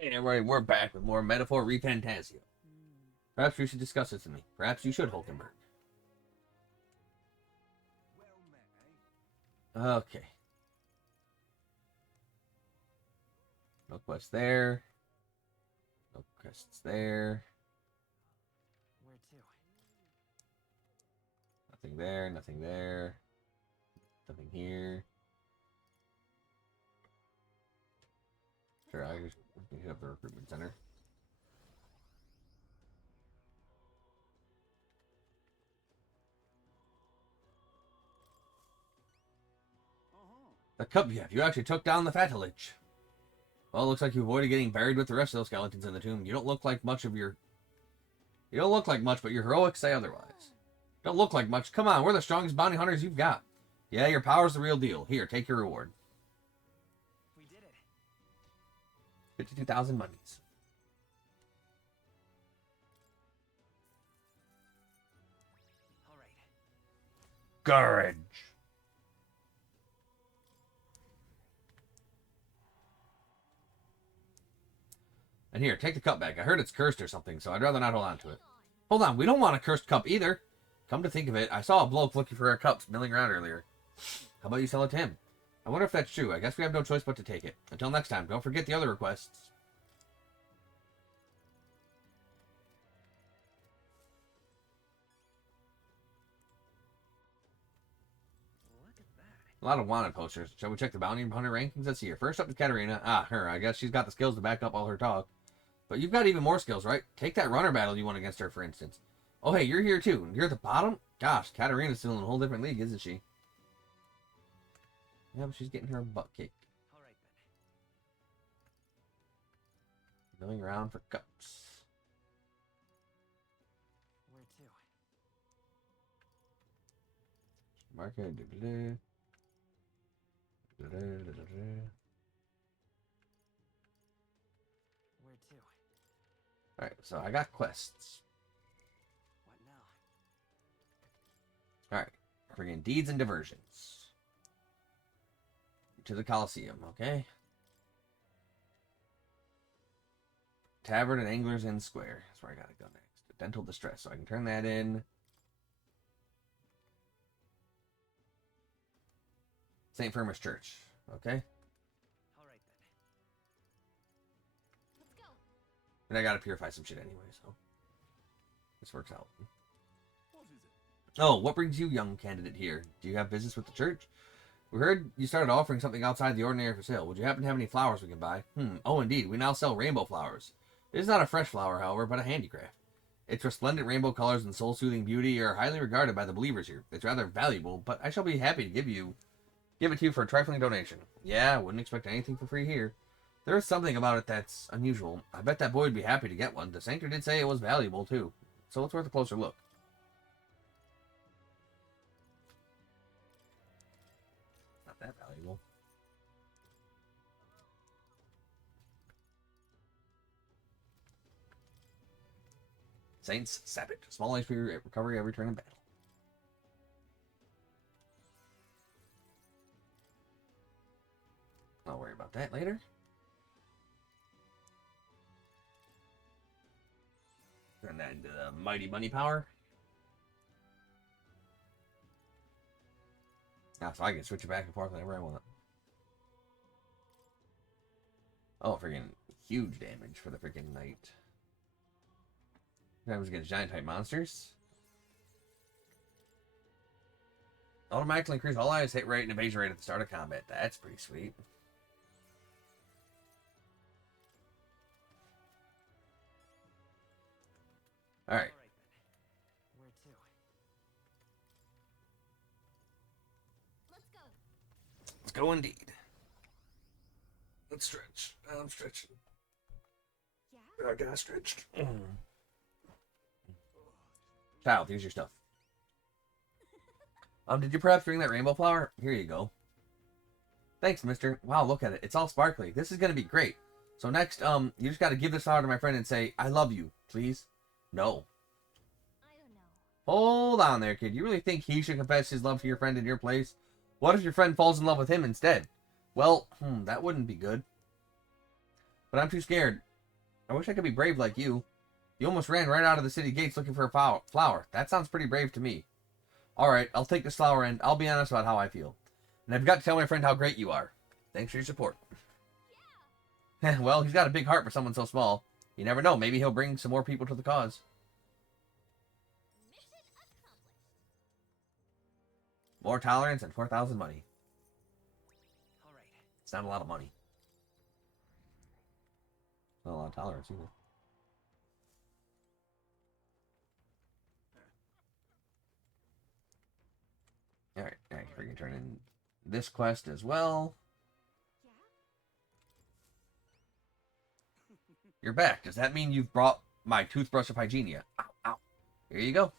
Hey everybody, we're back with more Metaphor Re Fantazio. Perhaps you should discuss this with me. Perhaps you should, Hulkenberg. Okay. No quest there. No quests there. Where to? Nothing there, nothing there. Nothing here. Sure, I just hit up the recruitment center. The cub you have. You actually took down the Fatalich. Well, it looks like you avoided getting buried with the rest of those skeletons in the tomb. You don't look like much, but your heroics say otherwise. Don't look like much. Come on, we're the strongest bounty hunters you've got. Yeah, your power's the real deal. Here, take your reward. We did it. 52,000 monies. All right. Courage. And here, take the cup back. I heard it's cursed or something, so I'd rather not hold on to it. Hold on, we don't want a cursed cup either. Come to think of it, I saw a bloke looking for a cup milling around earlier. How about you sell it to him? I wonder if that's true. I guess we have no choice but to take it. Until next time, don't forget the other requests. Look at that. A lot of wanted posters. Shall we check the bounty hunter rankings? Let's see here. First up is Katarina. Ah, her. I guess she's got the skills to back up all her talk. But you've got even more skills, right? Take that runner battle you won against her, for instance. Oh, hey, you're here too. You're at the bottom? Gosh, Katarina's still in a whole different league, isn't she? Yeah, but she's getting her butt kicked. All right then. Going around for cups. Where to? Market. Where to? Alright, so I got quests. What now? Alright, friggin' deeds and diversions. To the Coliseum, okay? Tavern and Anglers Inn Square. That's where I gotta go next. Dental distress, so I can turn that in. St. Firmus Church, okay? All right then. Let's go. And I gotta purify some shit anyway, so this works out. Oh, what brings you, young candidate, here? Do you have business with the church? We heard you started offering something outside the ordinary for sale. Would you happen to have any flowers we can buy? Oh, indeed. We now sell rainbow flowers. It is not a fresh flower, however, but a handicraft. Its resplendent rainbow colors and soul-soothing beauty are highly regarded by the believers here. It's rather valuable, but I shall be happy to give it to you for a trifling donation. Yeah, I wouldn't expect anything for free here. There is something about it that's unusual. I bet that boy would be happy to get one. The sanctor did say it was valuable, too. So it's worth a closer look. Not that valuable. Saints Sabbath. Small HP recovery every turn in battle. I'll worry about that later. Turn that into the mighty money power. Now, so I can switch it back and forth whenever I want. Oh, freaking huge damage for the freaking knight. Damage against giant type monsters. Automatically increase all allies hit rate and evasion rate at the start of combat. That's pretty sweet. Alright. All right then. Where to? Let's go. Let's go indeed. Let's stretch. I'm stretching. Yeah? I got stretched. Child, here's your stuff. Did you perhaps bring that rainbow flower? Here you go. Thanks, mister. Wow, look at it. It's all sparkly. This is gonna be great. So next, you just gotta give this flower to my friend and say, I love you, please. No. I don't know. Hold on there, kid. You really think he should confess his love to your friend in your place? What if your friend falls in love with him instead? Well, that wouldn't be good. But I'm too scared. I wish I could be brave like you. You almost ran right out of the city gates looking for a flower. That sounds pretty brave to me. Alright, I'll take this flower and I'll be honest about how I feel. And I've got to tell my friend how great you are. Thanks for your support. Well, he's got a big heart for someone so small. You never know, maybe he'll bring some more people to the cause. Mission accomplished. More tolerance and 4,000 money. All right. It's not a lot of money. Not a lot of tolerance either. Alright, we can turn in this quest as well. Yeah? You're back. Does that mean you've brought my toothbrush of Hygienia? Ow, ow. Here you go.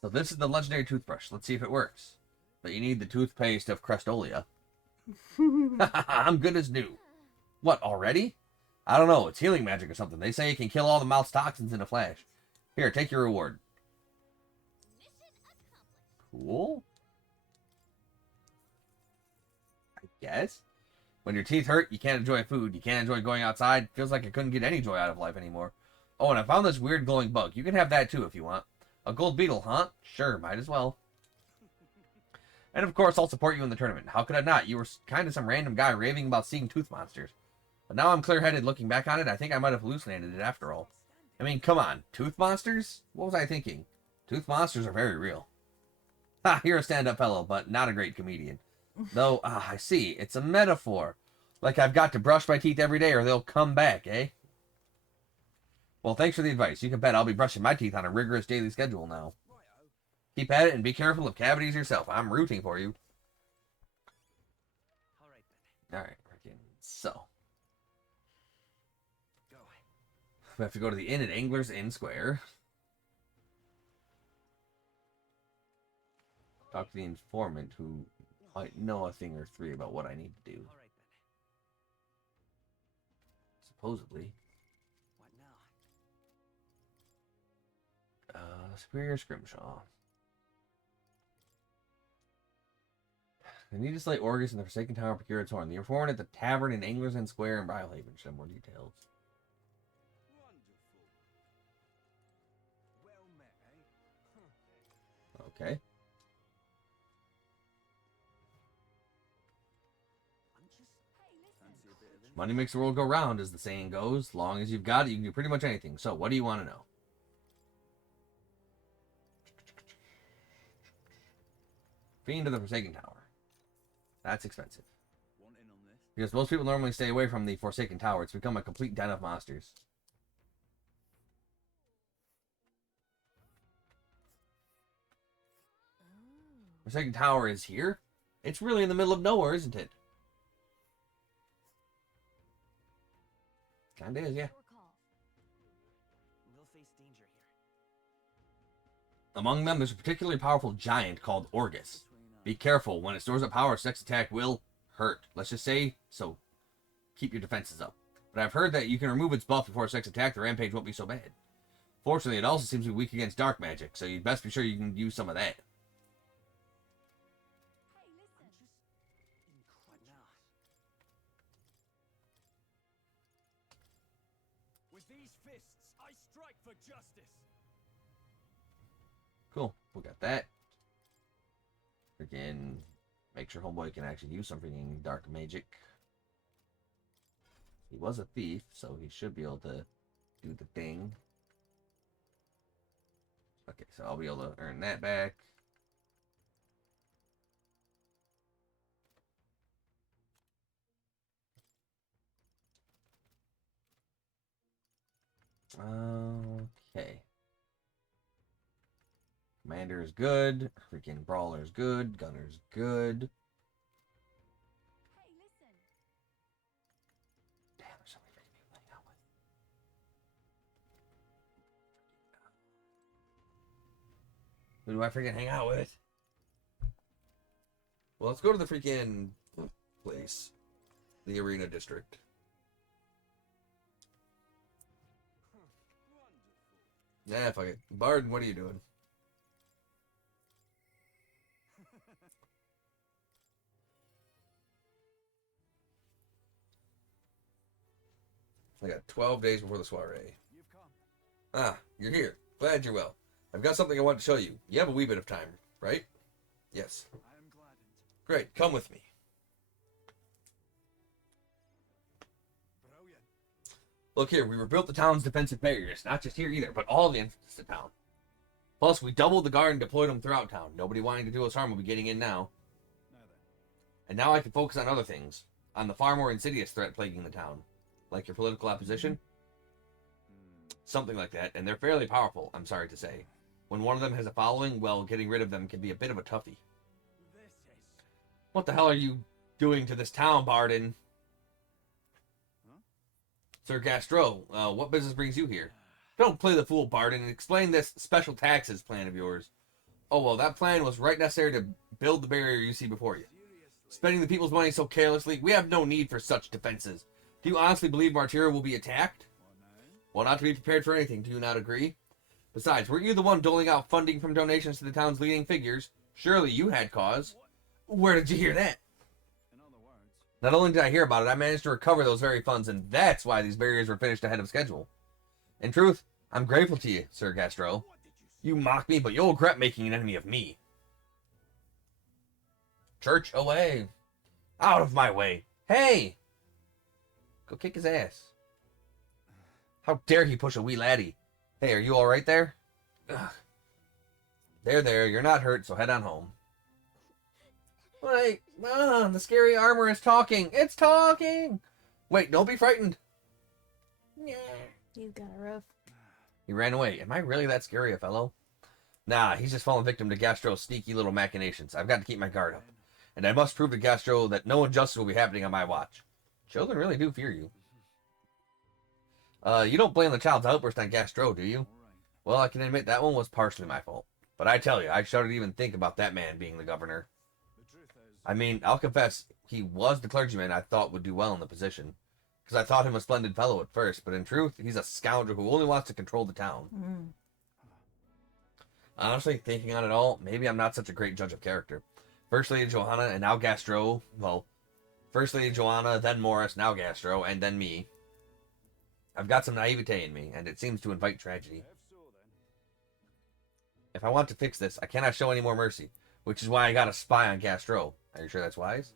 So this is the legendary toothbrush. Let's see if it works. But you need the toothpaste of Crestolia. I'm good as new. What, already? I don't know. It's healing magic or something. They say it can kill all the mouth's toxins in a flash. Here, take your reward. Mission accomplished. Cool. I guess. When your teeth hurt, you can't enjoy food. You can't enjoy going outside. Feels like I couldn't get any joy out of life anymore. Oh, and I found this weird glowing bug. You can have that too if you want. A gold beetle, huh? Sure, might as well. And of course, I'll support you in the tournament. How could I not? You were kind of some random guy raving about seeing tooth monsters. But now I'm clear-headed looking back on it. I think I might have hallucinated it after all. I mean, come on. Tooth monsters? What was I thinking? Tooth monsters are very real. Ha, you're a stand-up fellow, but not a great comedian. Though, I see. It's a metaphor. Like I've got to brush my teeth every day or they'll come back, eh? Well, thanks for the advice. You can bet I'll be brushing my teeth on a rigorous daily schedule now. Keep at it and be careful of cavities yourself. I'm rooting for you. All right then. Alright, so. Go. We have to go to the inn at Angler's Inn Square. Talk to the informant who might know a thing or three about what I need to do. All right then. Supposedly. What now? Superior Scrimshaw. I need to slay Orgus in the Forsaken Tower and procure its horn. The informant at the tavern in Angler's Inn Square in Brylehaven should have more details. Wonderful. Well met, eh? Okay. Hey, listen. Fancy a bit of this? Money makes the world go round, as the saying goes. As long as you've got it, you can do pretty much anything. So, what do you want to know? Fiend of the Forsaken Tower. That's expensive. Want in on this? Because most people normally stay away from the Forsaken Tower. It's become a complete den of monsters. Forsaken Tower is here? It's really in the middle of nowhere, isn't it? Kinda is, yeah. Your call. We'll face danger here. Among them, there's a particularly powerful giant called Orgus. Be careful. When it stores up power, sex attack will hurt. Let's just say, so keep your defenses up. But I've heard that you can remove its buff before sex attack, the rampage won't be so bad. Fortunately, it also seems to be weak against dark magic, so you'd best be sure you can use some of that. Hey, listen. What now? With these fists, I strike for justice. Cool. We got that. Freaking make sure homeboy can actually use some freaking dark magic. He was a thief, so he should be able to do the thing. Okay, so I'll be able to earn that back. Okay. Commander is good. Freaking Brawler is good. Gunner's good. Hey, listen. Damn, there's so many freaking people to hang out with. Who do I freaking hang out with? Well, let's go to the freaking place. The Arena District. Wonderful. Yeah, fuck it. Bard, what are you doing? I got 12 days before the soiree. You've come. Ah, you're here. Glad you're well. I've got something I want to show you. You have a wee bit of time, right? Yes. I am gladdened. Great, come with me. Brilliant. Look here, we rebuilt the town's defensive barriers. Not just here either, but all the entrances to town. Plus, we doubled the guard and deployed them throughout town. Nobody wanting to do us harm will be getting in now. Now then. And now I can focus on other things. On the far more insidious threat plaguing the town. Like your political opposition? Something like that, and they're fairly powerful, I'm sorry to say. When one of them has a following, well, getting rid of them can be a bit of a toughie. This is... What the hell are you doing to this town, Barden? Huh? Sir Gastro, what business brings you here? Don't play the fool, Barden, and explain this special taxes plan of yours. Oh, well, that plan was right necessary to build the barrier you see before you. Seriously. Spending the people's money so carelessly, we have no need for such defenses. Do you honestly believe Martyria will be attacked? What now? Well, not to be prepared for anything, do you not agree? Besides, weren't you the one doling out funding from donations to the town's leading figures? Surely you had cause. Where did you hear that? In other words... Not only did I hear about it, I managed to recover those very funds, and that's why these barriers were finished ahead of schedule. In truth, I'm grateful to you, Sir Gastro. What did you say? You mock me, but you'll regret making an enemy of me. Church away. Out of my way. Hey! Go kick his ass. How dare he push a wee laddie? Hey, are you alright there? Ugh. There, you're not hurt, so head on home. Wait, the scary armor is talking. It's talking! Wait, don't be frightened. You got a rough. He ran away. Am I really that scary a fellow? Nah, he's just fallen victim to Gastro's sneaky little machinations. I've got to keep my guard up. And I must prove to Gastro that no injustice will be happening on my watch. Children really do fear you. You don't blame the child's outburst on Gastro, do you? All right. Well, I can admit that one was partially my fault. But I tell you, I shudder to even think about that man being the governor. The truth is... I mean, I'll confess, he was the clergyman I thought would do well in the position. Because I thought him a splendid fellow at first, but in truth, he's a scoundrel who only wants to control the town. Honestly, thinking on it all, maybe I'm not such a great judge of character. First Lady Johanna, and now Gastro. Well, First Lady Johanna, then Morris, now Gastro, and then me. I've got some naivete in me, and it seems to invite tragedy. If so, then. If I want to fix this, I cannot show any more mercy, which is why I got a spy on Gastro. Are you sure that's wise?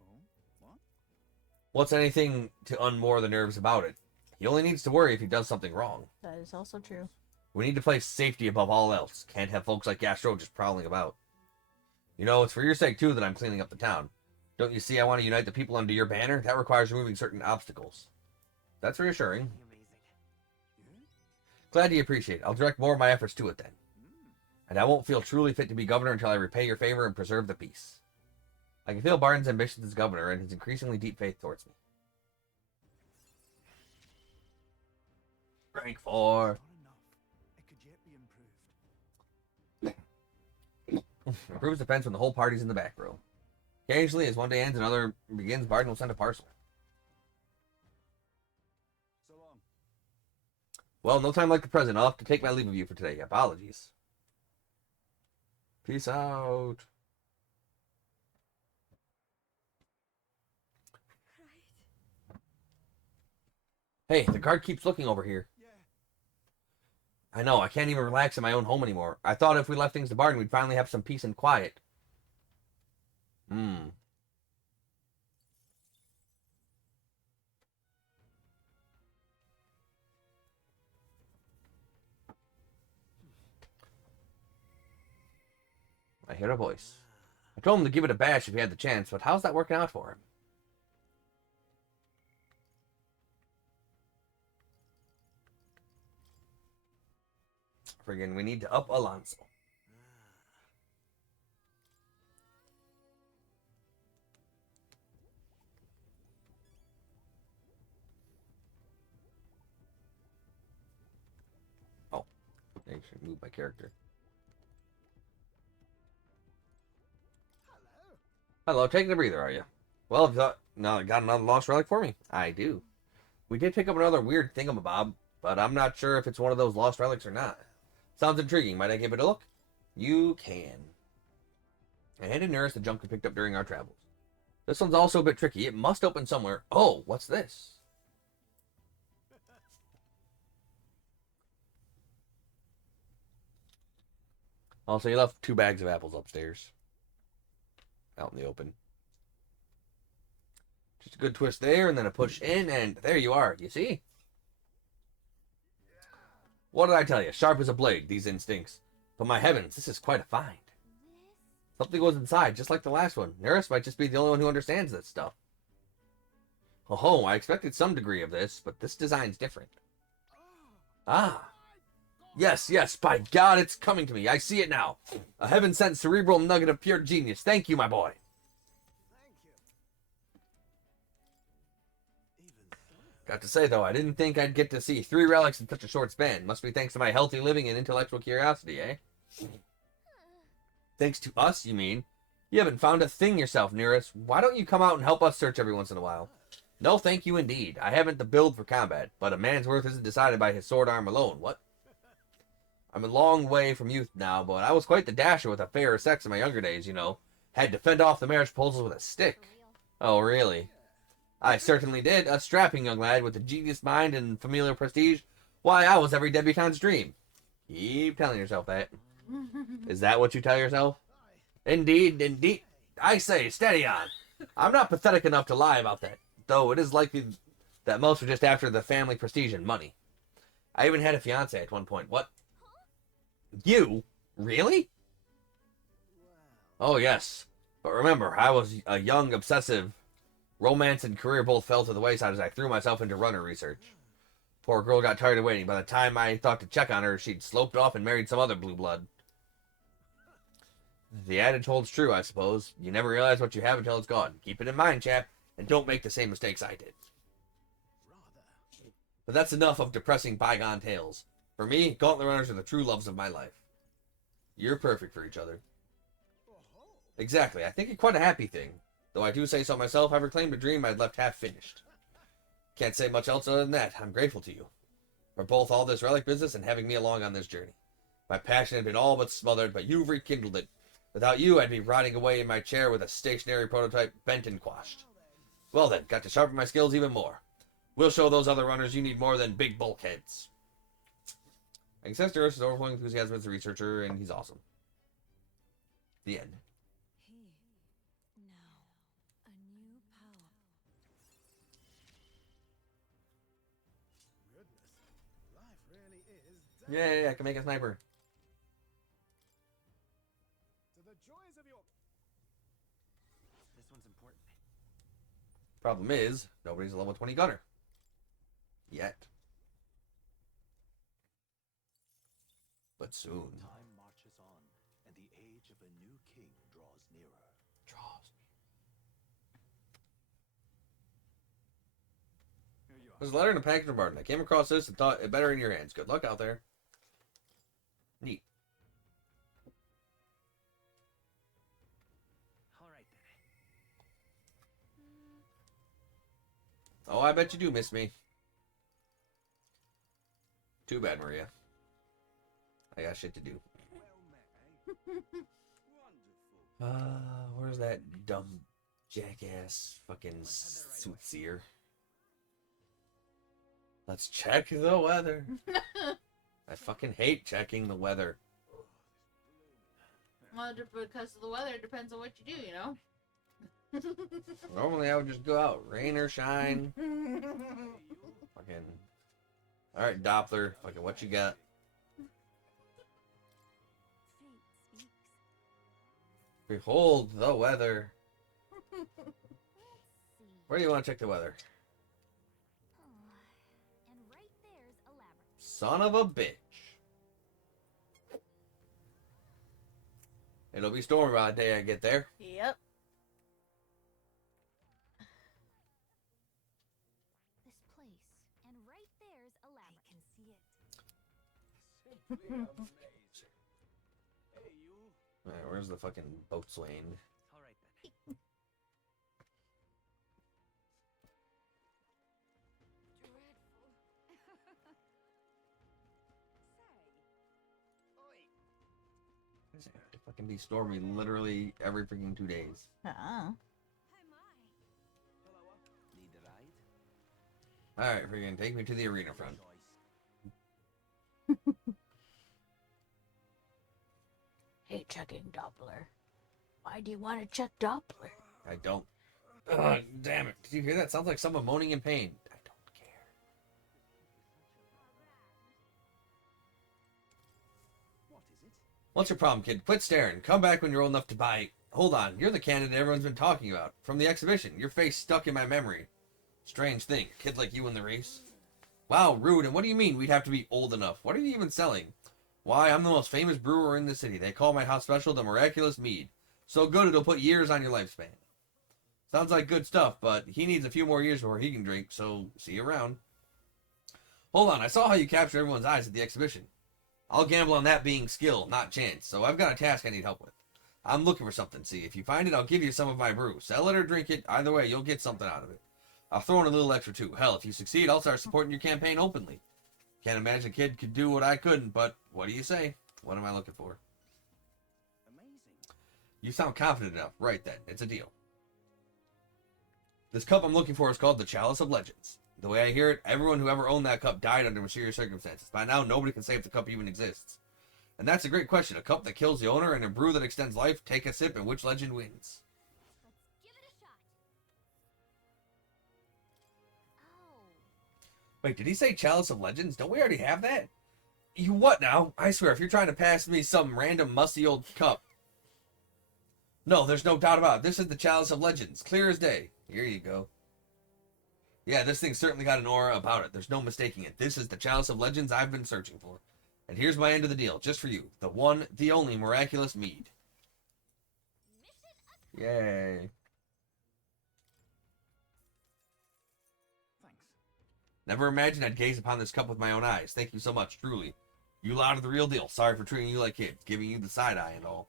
Oh? What? What's anything to unmoor the nerves about it? He only needs to worry if he does something wrong. That is also true. We need to place safety above all else. Can't have folks like Gastro just prowling about. You know, it's for your sake, too, that I'm cleaning up the town. Don't you see I want to unite the people under your banner? That requires removing certain obstacles. That's reassuring. Amazing. Yeah? Glad you appreciate it. I'll direct more of my efforts to it then. And I won't feel truly fit to be governor until I repay your favor and preserve the peace. I can feel Barton's ambitions as governor and his increasingly deep faith towards me. Rank 4. Not enough. It could yet be improved. Improves defense when the whole party's in the back row. Occasionally, as one day ends and another begins, Barton will send a parcel. So long. Well, no time like the present. I'll have to take my leave of you for today. Apologies. Peace out. Hey, the guard keeps looking over here. Yeah. I know, I can't even relax in my own home anymore. I thought if we left things to Barton, we'd finally have some peace and quiet. I hear a voice. I told him to give it a bash if he had the chance, but how's that working out for him? Friggin', we need to up Alonso. Oh, I should move my character. Hello, taking a breather, are you? Well, have you thought, no, got another lost relic for me? I do. We did pick up another weird thingamabob, but I'm not sure if it's one of those lost relics or not. Sounds intriguing. Might I give it a look? You can. I handed Nurse the junk we picked up during our travels. This one's also a bit tricky. It must open somewhere. Oh, what's this? Also, you left 2 bags of apples upstairs. Out in the open. Just a good twist there, and then a push in, and there you are. You see? What did I tell you? Sharp as a blade, these instincts. But my heavens, this is quite a find. Something goes inside, just like the last one. Neris might just be the only one who understands this stuff. Oh, I expected some degree of this, but this design's different. Ah. Yes, yes, by God, it's coming to me. I see it now. A heaven-sent cerebral nugget of pure genius. Thank you, my boy. Got to say, though, I didn't think I'd get to see 3 relics in such a short span. Must be thanks to my healthy living and intellectual curiosity, eh? Thanks to us, you mean? You haven't found a thing yourself, Nearest. Why don't you come out and help us search every once in a while? No, thank you indeed. I haven't the build for combat, but a man's worth isn't decided by his sword arm alone. What? I'm a long way from youth now, but I was quite the dasher with a fairer sex in my younger days, you know. Had to fend off the marriage proposals with a stick. Oh, really? I certainly did. A strapping young lad with a genius mind and familial prestige. Why, I was every debutante's dream. Keep telling yourself that. Is that what you tell yourself? Indeed, indeed. I say, steady on. I'm not pathetic enough to lie about that, though it is likely that most were just after the family prestige and money. I even had a fiancé at one point. What? You? Really? Oh, yes. But remember, I was a young, obsessive. Romance and career both fell to the wayside as I threw myself into runner research. Poor girl got tired of waiting. By the time I thought to check on her, she'd sloped off and married some other blue blood. The adage holds true, I suppose. You never realize what you have until it's gone. Keep it in mind, chap, and don't make the same mistakes I did. But that's enough of depressing bygone tales. For me, gauntlet runners are the true loves of my life. You're perfect for each other. Exactly. I think it's quite a happy thing. Though I do say so myself, I reclaimed a dream I'd left half finished. Can't say much else other than that. I'm grateful to you for both all this relic business and having me along on this journey. My passion had been all but smothered, but you've rekindled it. Without you, I'd be rotting away in my chair with a stationary prototype bent and quashed. Well then, got to sharpen my skills even more. We'll show those other runners you need more than big bulkheads. I can sense Neris is overflowing enthusiasm as a researcher, and he's awesome. The end. Now, a new power. Life really is Yay, I can make a sniper. to the joys of your This one's important. Problem is, nobody's a level 20 gunner. Yet. But soon. Time marches on, and the age of a new king draws nearer. Here you are. There's a letter in a package from Barton. I came across this and thought it better in your hands. Good luck out there. Neat. All right then. Oh, I bet you do miss me. Too bad, Maria. I got shit to do. well met, eh? Wonderful. Where's that dumb jackass fucking soothsayer? Let's check the weather. I fucking hate checking the weather. Well, because of the weather, it depends on what you do, you know? Normally I would just go out, rain or shine. Fucking. Alright, Doppler. Fucking what you got? Fate speaks. Behold the weather. Let's see. Where do you want to check the weather? And right there's a labyrinth. Son of a bitch. It'll be stormy by the day I get there. Yep. This place. And right there's a labyrinth. I can see it. Simply amazing. Hey, you. Alright, where's the fucking boatswain? All right then. Dreadful. Say. Oi. It fucking be stormy literally every freaking 2 days. Uh-uh. Hi, my. Hello, Need a ride? Alright, freaking take me to the arena front. Choice. checking Doppler. Why do you want to check Doppler? I don't. Ugh, damn it. Did you hear that? Sounds like someone moaning in pain. I don't care. What is it? What's your problem, kid? Quit staring. Come back when you're old enough to buy... Hold on. You're the candidate everyone's been talking about. From the exhibition. Your face stuck in my memory. Strange thing. A kid like you in the race. Wow, rude. And what do you mean we'd have to be old enough? What are you even selling? Why, I'm the most famous brewer in the city. They call my house special the Miraculous Mead. So good it'll put years on your lifespan. Sounds like good stuff, but he needs a few more years before he can drink, so see you around. Hold on, I saw how you captured everyone's eyes at the exhibition. I'll gamble on that being skill, not chance, so I've got a task I need help with. I'm looking for something, see. If you find it, I'll give you some of my brew. Sell it or drink it, either way, you'll get something out of it. I'll throw in a little extra too. Hell, if you succeed, I'll start supporting your campaign openly. Can't imagine a kid could do what I couldn't, but what do you say? What am I looking for? Amazing. You sound confident enough. Right then, it's a deal. This cup I'm looking for is called the Chalice of Legends. The way I hear it, everyone who ever owned that cup died under mysterious circumstances. By now, nobody can say if the cup even exists. And that's a great question. A cup that kills the owner and a brew that extends life. Take a sip and which legend wins? Let's give it a shot. Oh. Wait, did he say Chalice of Legends? Don't we already have that? You what now? I swear, if you're trying to pass me some random musty old cup. No, there's no doubt about it. This is the Chalice of Legends. Clear as day. Here you go. Yeah, this thing's certainly got an aura about it. There's no mistaking it. This is the Chalice of Legends I've been searching for. And here's my end of the deal, just for you. The one, the only Miraculous Mead. Yay. Thanks. Never imagined I'd gaze upon this cup with my own eyes. Thank you so much, truly. You lot are the real deal. Sorry for treating you like kids, giving you the side eye and all.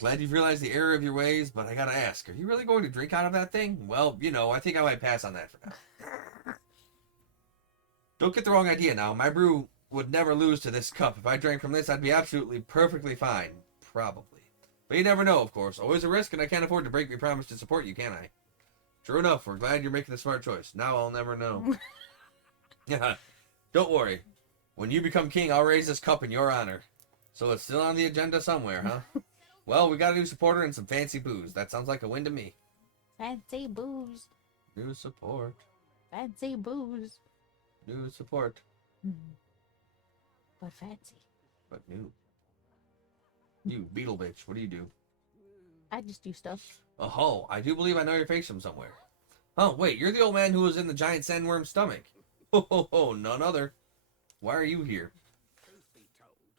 Glad you've realized the error of your ways, but I gotta ask, are you really going to drink out of that thing? Well, you know, I think I might pass on that for now. Don't get the wrong idea now. My brew would never lose to this cup. If I drank from this, I'd be absolutely perfectly fine. Probably. But you never know, of course. Always a risk, and I can't afford to break my promise to support you, can I? True enough. We're glad you're making the smart choice. Now I'll never know. Yeah. Don't worry. When you become king, I'll raise this cup in your honor. So it's still on the agenda somewhere, huh? Well, we got a new supporter and some fancy booze. That sounds like a win to me. Fancy booze. New support. Fancy booze. New support. But fancy. But new. You, beetle bitch, what do you do? I just do stuff. Oh, I do believe I know your face from somewhere. Oh, wait, you're the old man who was in the giant sandworm's stomach. Oh, none other. Why are you here?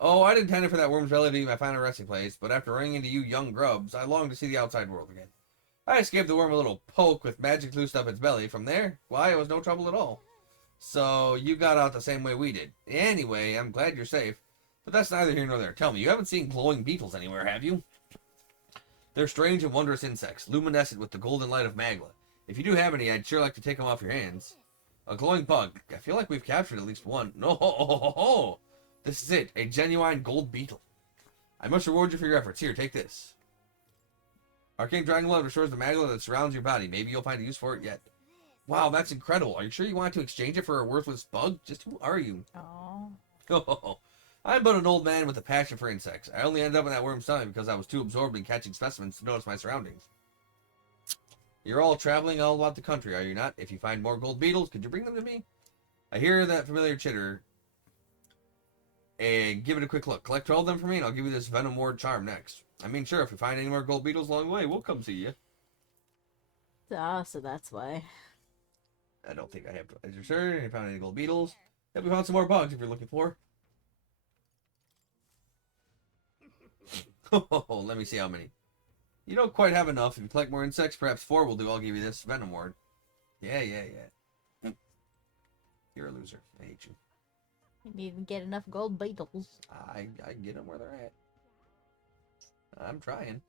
Oh, I'd intended for that worm's belly to be my final resting place, but after running into you young grubs, I longed to see the outside world again. I just gave the worm a little poke with magic loosed up its belly. From there, why, it was no trouble at all. So, you got out the same way we did. Anyway, I'm glad you're safe, but that's neither here nor there. Tell me, you haven't seen glowing beetles anywhere, have you? They're strange and wondrous insects, luminescent with the golden light of Magla. If you do have any, I'd sure like to take them off your hands. A glowing bug. I feel like we've captured at least one. No, this is it, a genuine gold beetle. I must reward you for your efforts. Here, take this. Arcane Dragon Blood restores the magma that surrounds your body. Maybe you'll find a use for it yet. Wow, that's incredible. Are you sure you want to exchange it for a worthless bug? Just who are you? Oh, I'm but an old man with a passion for insects. I only ended up in that worm's stomach because I was too absorbed in catching specimens to notice my surroundings. You're all traveling all about the country, are you not? If you find more gold beetles, could you bring them to me? I hear that familiar chitter. And give it a quick look. Collect 12 of them for me, and I'll give you this Venom Ward charm next. I mean, sure, if we find any more gold beetles along the way, we'll come see you. Ah, so that's why. I don't think I have to. Is you sure? Have you found any gold beetles? Yeah, we found some more bugs if you're looking for. Oh, let me see how many. You don't quite have enough. If you collect more insects, perhaps 4 will do. I'll give you this Venom Ward. Yeah. You're a loser. I hate you. You didn't even get enough gold beetles. I get them where they're at. I'm trying.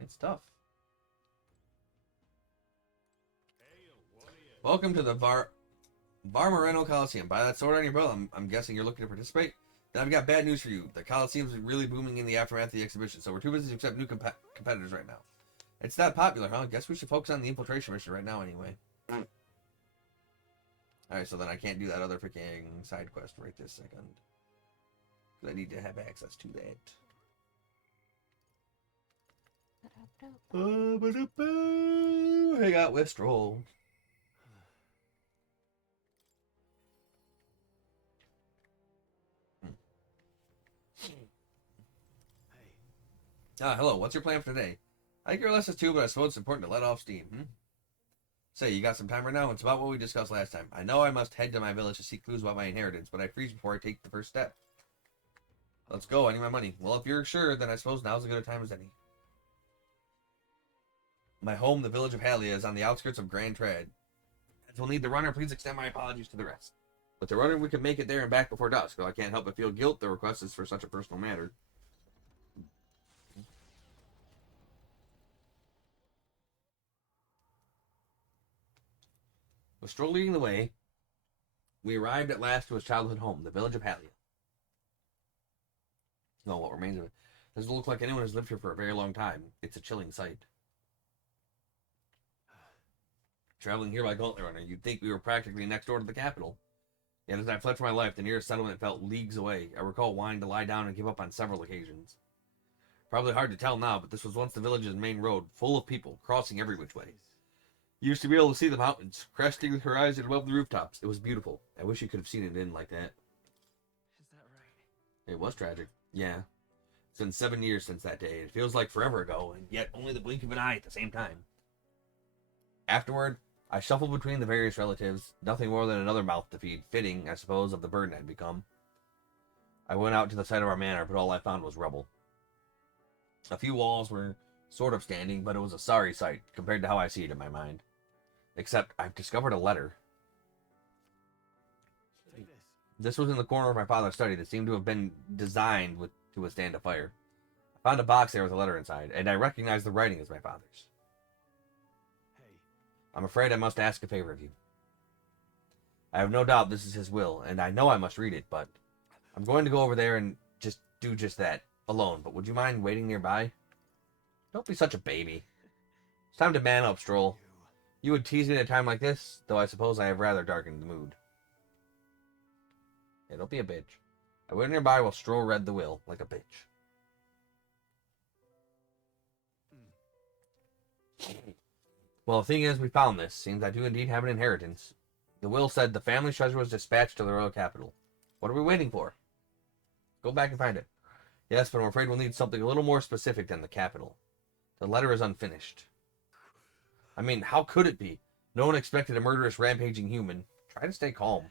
It's tough. Welcome to the Moreno Coliseum. By that sword on your belt, I'm guessing you're looking to participate. Then I've got bad news for you. The Coliseum's really booming in the aftermath of the exhibition, so we're too busy to accept new competitors right now. It's that popular, huh? Guess we should focus on the infiltration mission right now anyway. Alright, so then I can't do that other freaking side quest right this second. I need to have access to that. Hang out with Stroll. Hello. What's your plan for today? I think your lessons too, but I suppose it's important to let off steam. Say, you got some time right now? It's about what we discussed last time. I know I must head to my village to seek clues about my inheritance, but I freeze before I take the first step. Let's go. I need my money. Well, if you're sure, then I suppose now's as good a time as any. My home, the village of Halia, is on the outskirts of Grand Trad. As we'll need the runner, please extend my apologies to the rest. With the runner, we can make it there and back before dusk, though I can't help but feel guilt the request is for such a personal matter. With Stroll leading the way, we arrived at last to his childhood home, the village of Halia. No, what remains of it. Doesn't look like anyone has lived here for a very long time. It's a chilling sight. Traveling here by Gauntlet Runner, you'd think we were practically next door to the capital. Yet as I fled for my life, the nearest settlement felt leagues away. I recall wanting to lie down and give up on several occasions. Probably hard to tell now, but this was once the village's main road, full of people, crossing every which way. You used to be able to see the mountains, cresting the horizon above the rooftops. It was beautiful. I wish you could have seen it in like that. Is that right? It was tragic. Yeah. It's been 7 years since that day. It feels like forever ago, and yet only the blink of an eye at the same time. Afterward, I shuffled between the various relatives, nothing more than another mouth to feed, fitting, I suppose, of the burden I'd become. I went out to the site of our manor, but all I found was rubble. A few walls were sort of standing, but it was a sorry sight compared to how I see it in my mind. Except I've discovered a letter. Take this. This was in the corner of my father's study that seemed to have been designed to withstand a fire. I found a box there with a letter inside, and I recognized the writing as my father's. Hey, I'm afraid I must ask a favor of you. I have no doubt this is his will, and I know I must read it, but I'm going to go over there and do just that, alone. But would you mind waiting nearby? Don't be such a baby. It's time to man up, Stroll. You would tease me at a time like this, though I suppose I have rather darkened the mood. Hey, don't be a bitch. I waited nearby while Stroll read the will, like a bitch. Well, the thing is, we found this. Seems I do indeed have an inheritance. The will said the family treasure was dispatched to the royal capital. What are we waiting for? Go back and find it. Yes, but I'm afraid we'll need something a little more specific than the capital. The letter is unfinished. I mean, how could it be? No one expected a murderous, rampaging human. Try to stay calm.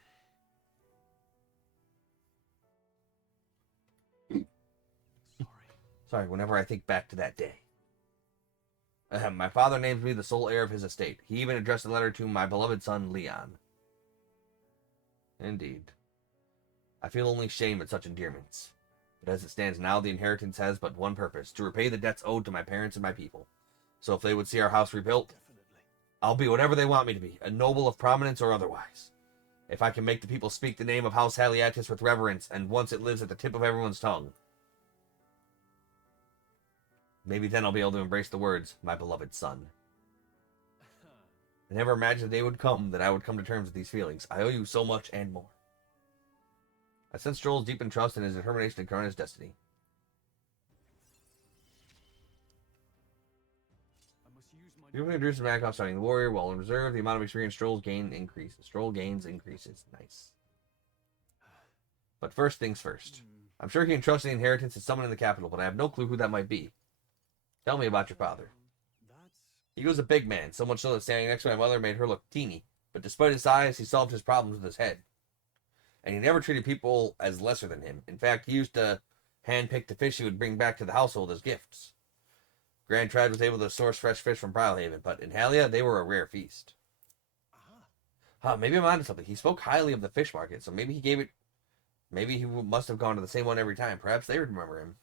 Sorry, whenever I think back to that day. My father names me the sole heir of his estate. He even addressed a letter to my beloved son, Leon. Indeed. I feel only shame at such endearments. But as it stands now, the inheritance has but one purpose, to repay the debts owed to my parents and my people. So if they would see our house rebuilt, definitely. I'll be whatever they want me to be, a noble of prominence or otherwise. If I can make the people speak the name of House Haliatis with reverence, and once it lives at the tip of everyone's tongue, maybe then I'll be able to embrace the words, my beloved son. I never imagined the day would come that I would come to terms with these feelings. I owe you so much and more. I sense Stroll's deep in trust in his determination to crown his destiny. I must use my People introduce Makoff starting the warrior, while in reserve, the amount of experience Stroll gains increases. Nice. But first things first. I'm sure he entrusts the inheritance to someone in the capital, but I have no clue who that might be. Tell me about your father. That's He was a big man, so much so that standing next to my mother made her look teeny. But despite his size, he solved his problems with his head. And he never treated people as lesser than him. In fact, he used to handpick the fish he would bring back to the household as gifts. Grand Trad was able to source fresh fish from Brylehaven, but in Halia, they were a rare feast. Maybe I'm onto something. He spoke highly of the fish market, so maybe he gave it... Maybe he must have gone to the same one every time. Perhaps they remember him.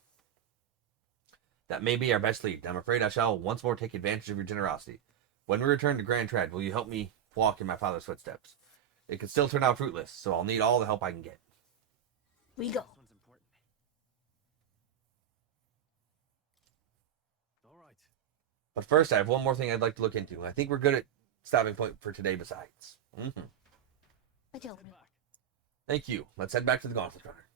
That may be our best lead. I'm afraid I shall once more take advantage of your generosity. When we return to Grand Trad, will you help me walk in my father's footsteps? It could still turn out fruitless, so I'll need all the help I can get. We go. this one's important. All right. But first, I have one more thing I'd like to look into. I think we're good at stopping point for today besides. I tell Head me. back. Thank you. Let's head back to the Gauntlet Runner.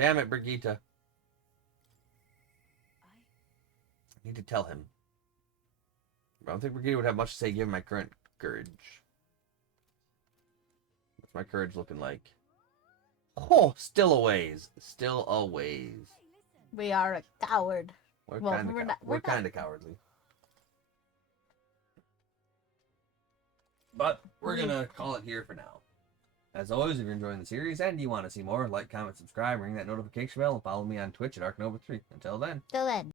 Damn it, Brigitte. I need to tell him. I don't think Brigitte would have much to say given my current courage. What's my courage looking like? Oh, still a ways. Still a ways. We are a coward. We're Well, kind of we're not- we're not. kind of cowardly. But we're gonna call it here for now. As always, if you're enjoying the series and you want to see more, like, comment, subscribe, ring that notification bell, and follow me on Twitch at ArkNova3. Until then. Till then.